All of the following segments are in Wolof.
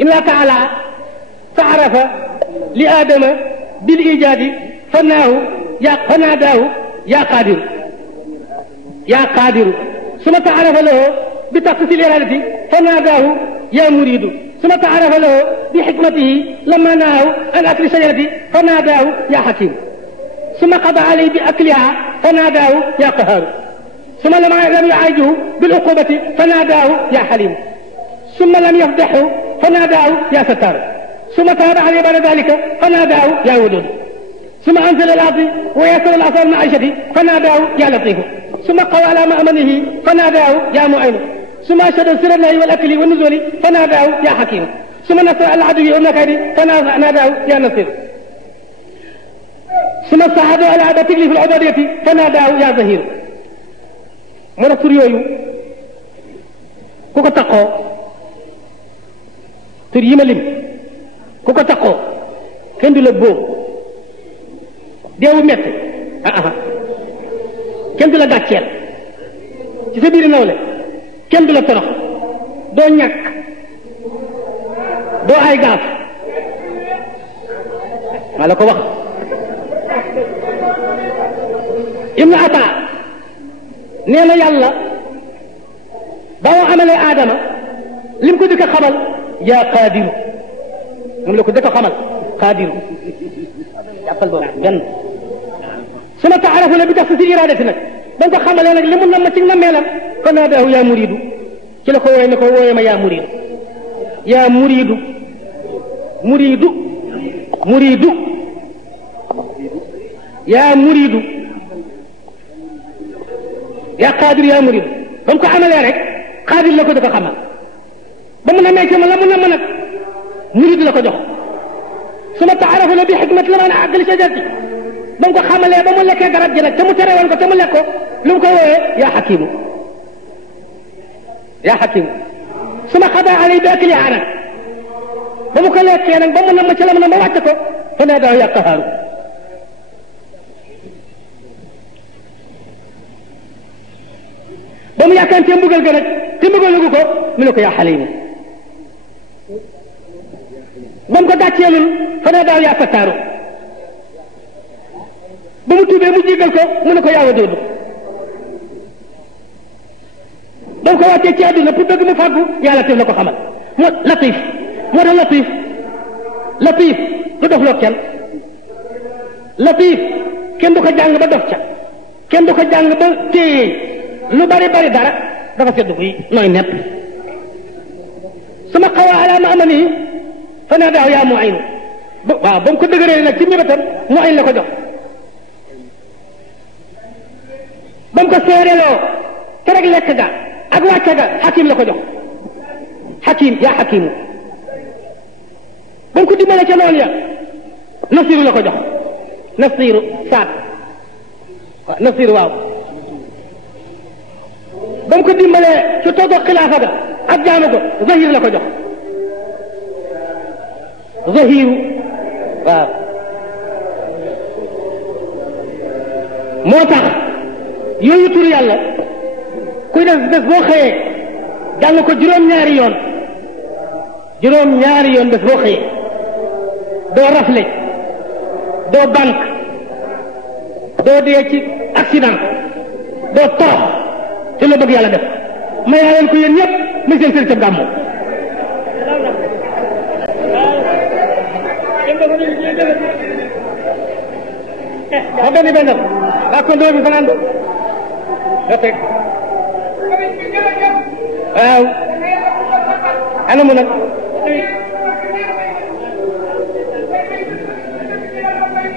الله تعالى فعرف لآدم بالإيجاد فناداه يا قادر ثم تعرف له بتخصيص الإرادة فناداه يا مريد ثم تعرف له بحكمته لما نهاه عن أكل الشجرة فناداه يا حكيم ثم قضى عليه بأكلها فناداه يا قهار ثم لما لم يعالجه بالعقوبة فناداه يا حليم ثم لم يفضحه فناداه يا ستار ثم تاب عليه بعد ذلك فناداه يا ودود ثم أنزل الأرض ويسر الأسر معيشته فناداه يا لطيف ثم قوى على مأمنه فناداه يا معين ثم أشهد سر الله والأكل والنزول فناداه يا حكيم ثم نصر العدو والمكائد فناداه يا نصير ثم استعاذ على تكليف العبودية فناداه يا زهير من tur yooyu ku ko taxoo tur yi ma lim ku ko taxoo kenn du la bóob deewu metti kenn du la gàcceel ci sa biir nawle kenn du la torox doo ñàkk doo ay gaaf maa la ko wax Ibn Ata nee na yàlla ba mu amalee Adama lim ko dëkk xamal yaa qaadiru moom la ko dëkk xamal qaadiru jàppal boobu benn su ma taarafu la bi tax si iraadati nag ba nga ko xamalee nag li mu nam ma ci nameelam fa naadaahu yaa muridu ci la ko wooye ne ko wooye ma yaa muridu yaa muridu muridu muridu yaa muridu yaa qaadir yaa murid ba mu ko amalee rek qaadir la ko dafa xamal ba mu namee ci ma la mu nam nag murid la ko jox su ma taarafu la bi xikmat la maanaam àggali sajarati ba mu ko xamalee ba mu lekkee garab ji nag te mu tere woon ko te mu lekk ko lu mu ko wooyee yaa xakimu yaa xakimu su ma xadaa alay bi aklihaa nag ba mu ko lekkee nag ba mu nam ci la mu nam ba wàcce ko fa nee daaw yaa qahaaru ba mu yaakaantee mbugal ga nag te mbugal ko mu ne ko yaa xalimu ba mu ko dàcceelul fa ne daaw yaa fattaaru ba mu tuubee mu jéggal ko mu ne ko yaa wadoodu ba mu ko wàccee ci àdduna pour dëgg mu fàggu yaa latif la ko xamal moo latif moo tax latif latif du dof loo kenn latif kenn du ko jàng ba dof ca kenn du ko jàng ba téye lu bari bari dara dafa sedd guy nooy nepp sama xawa ala ma amani fa naa daaw yaa mu'in waaw ba mu ko dëgëree nag ci ñëbatam mu'in la ko jox ba mu ko seereloo te rek lekk ga ak wàcce ga xakim la ko jox xakim yaa xakimu ba mu ko dimbale ca noonu ya nasiru la ko jox nasiru saat waaw nasiru waaw ba mu ko dimbalee ci toog xilaafa ga ak jaamu ko zahir la ko jox zahiru waaw moo tax yooyu tur yàlla kuy def bés boo xëyee jàng ko juróom-ñaari yoon bés boo xëyee doo rafle doo banque doo dee ci accident doo torox te la bëgg yàlla def ma yaa leen ko yéen ñëpp muy seen sëriñ ca gàmmu wax benn benn daa ko ndóo bi fanaan do teg waaw ana mu nag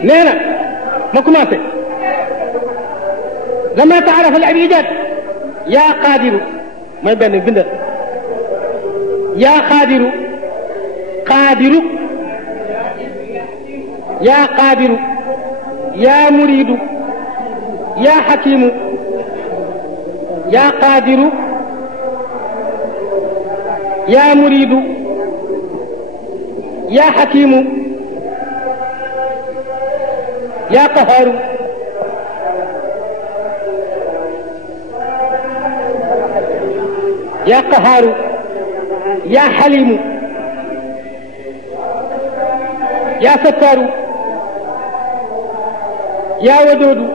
nee na ma commencé lama taarafa al ijaad yaa qaadiru mooy benn bindal yaa qaadiru qaadiru yaa qaadiru yaa muriidu yaa xakiimu yaa qaadiru yaa muriidu yaa xakiimu yaa qahaaru yaa qahaaru yaa xalimu yaa sattaaru yaa wadoodu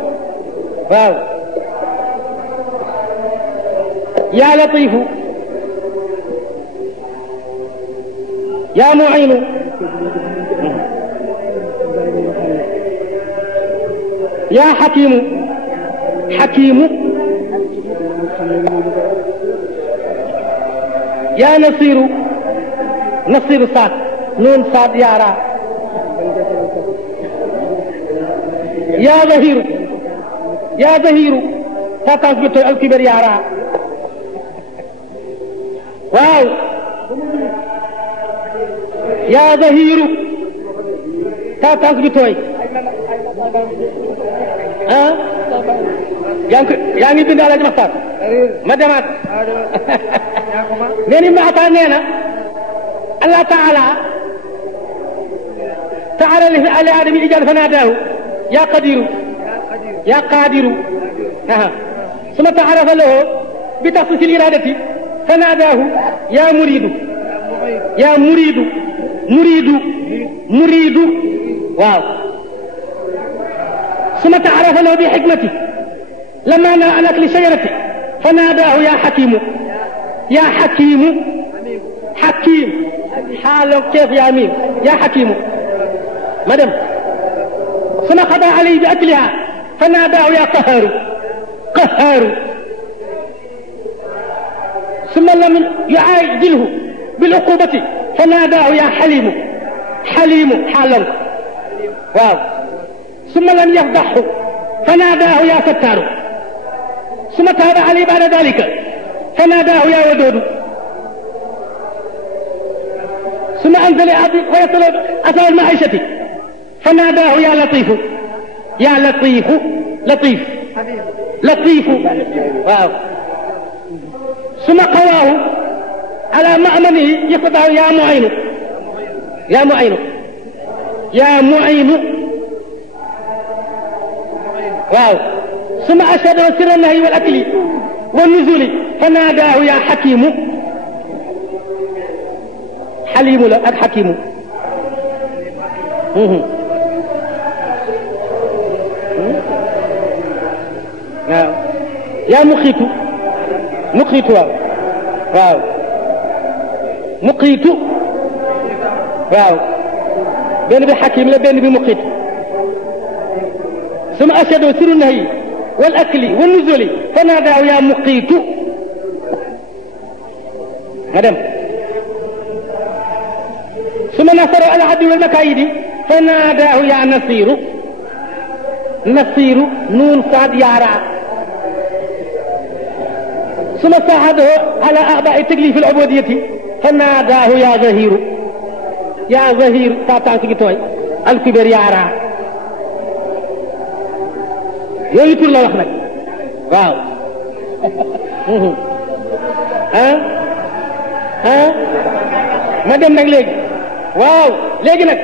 waaw yaa latiifu yaa mu'inu yaa xakiimu xakiimu yaa nasiiru nasiiru saad nuun saad yaaraa yaa zahiiru yaa zahiiru taataas bi tooy alkibar yaaraa waaw yaa zahiiru taataas bi tooy ah yaa ngi bind Alaaji Maxtaar ma demaat nee ni Maxtaar nee na Allah taala taala li fi ali aadami ijaad fa naadaahu yaa qadiru yaa qaadiru suma taarafa lahu bi taxsiis al iraadati fa naadaahu yaa muriidu yaa muriidu muriidu muriidu waaw suma taarafa lahu bi xikmati لما نهى عن أكل شجرته فناداه يا حكيم يا حكيم حكيم حاله كيف يا أمين يا حكيم مدام ثم قضى عليه بأكلها فناداه يا قهار قهار ثم لم يعاجله بالعقوبة فناداه يا حليم حليم حاله واو ثم لم يفضحه فناداه يا ستار ثم تاب عليه بعد ذلك فناداه يا ودود ثم أنزل ويطلب أثر المعيشة فناداه يا لطيف يا لطيف لطيف لطيف واو ثم قواه على مأمنه يقضى يا معين يا معين يا معين واو ثم أشهد سر النهي والأكل والنزول فناداه يا حكيم حليم لا الحكيم يا مقيت مقيت واو مقيت واو بين بحكيم لا بين بمقيت ثم أشهد سر النهي والأكل والنزول فناداه يا مقيت مدام ثم نصر على العدو والمكايد فناداه يا نصير نصير نون صاد يارا ثم ساعده على أعضاء تكليف العبودية فناداه يا زهير يا زهير تاتانك توي الكبر يارا yooyu tur la wax nag waaw ma dem nag léegi waaw léegi nag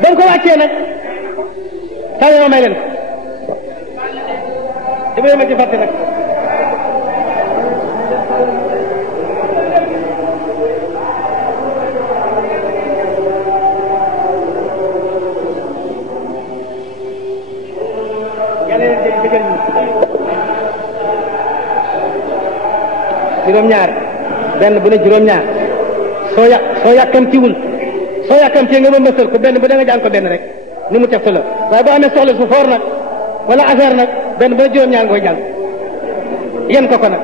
ba mu ko wàccee nag taw ma may leen ko dama ma ci fàtte nag juróom-ñaar benn bu ne juróom-ñaar soo yàkkamtiwul soo yàkkamtee nga ba mësal ko benn bu da nga jàng ko benn rek ni mu teg la waaye boo amee soxla su foor nag wala affaire nag benn bu ne juróom-ñaar nga koy jàng yem ko nag